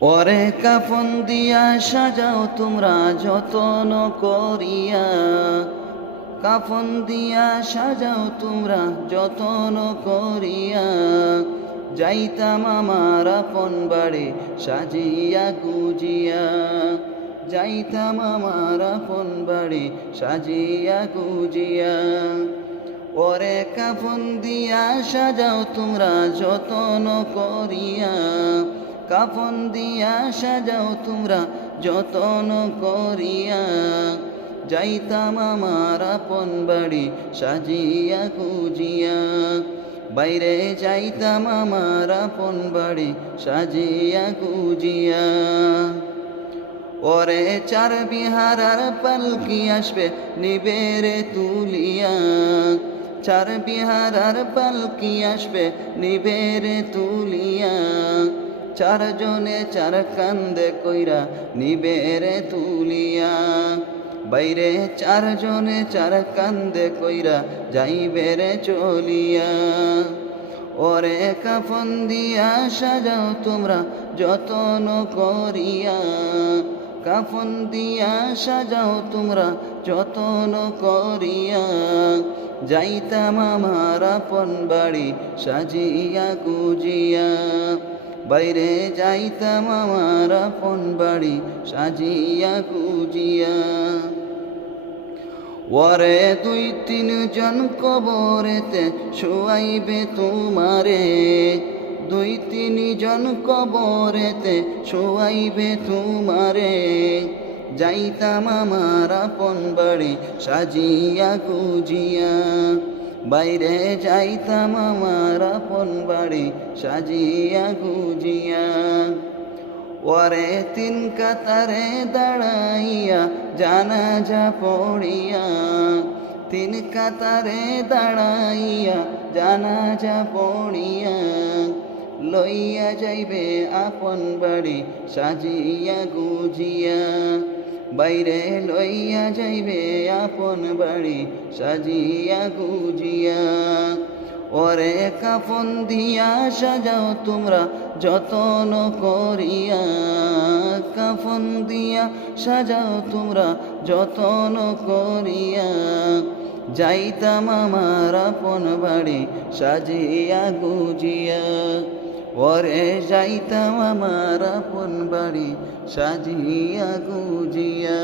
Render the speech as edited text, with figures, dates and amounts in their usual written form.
ওরে কাফন দিয়া সাজাও তোমরা যতন করিয়া, কাফন দিয়া সাজাও তোমরা যতন করিয়া, যাইতাম আমার আপন বাড়ি সাজিয়া গুজিয়া, যাইতাম আমার আপন বাড়ি সাজিয়া গুজিয়া। ওরে কাফন দিয়া সাজাও তোমরা যতন করিয়া, কাফন দিয়া সাজাও তোমরা যতন করিয়া, যাইতাম আমার আপন বাড়ি সাজিয়া গুজিয়া, বাইরে যাইতাম আমার আপন বাড়ি সাজিয়া গুজিয়া। ওরে চার বিহারার পালকি আসবে নিবেরে তুলিয়া, চার বিহারার পালকি আসবে নিবেরে তুলিয়া, চারজনে চার কান্দে কইরা নিবেরে তুলিয়া, বাইরে চারজনে চার কান্দে কইরা যাইবেরে চলিয়া। ওরে কাফন দিয়া সাজাও তোমরা যতন করিয়া, কাফন দিয়া সাজাও তোমরা যতন করিয়া, যাইতাম আমার আপন বাড়ি সাজিয়া গুজিয়া, বাইরে যাইতাম আমার আপন বাড়ি সাজিয়া গুজিয়া। ওরে দুই তিনজন কবরেতে শোয়াইবে তোমারে, দুই তিনজন কবরেতে শোয়াইবে তোমারে, যাইতাম আমার আপন বাড়ি সাজিয়া গুজিয়া, বাইরে যাইতাম আমার আপন বাড়ি সাজিয়া গুজিয়া। ওরে তিন কাতারে দাঁড়াইয়া জানাজা পড়িয়া, তিন কাতারে দাঁড়াইয়া জানাজা পড়িয়া, লইয়া যাইবে আপন বাড়ি সাজিয়া গুজিয়া, বাইরে লইয়া যাইবে আপন বাড়ি সাজিয়া গুজিয়া। ওরে কাফন দিয়া সাজাও তোমরা যতন করিয়া, কাফন দিয়া সাজাও তোমরা যতন করিয়া, যাইতাম আমার আপন বাড়ি সাজিয়া গুজিয়া, ওরে যাইতাম আমার আপন বাড়ি সাজিয়া গুজিয়া।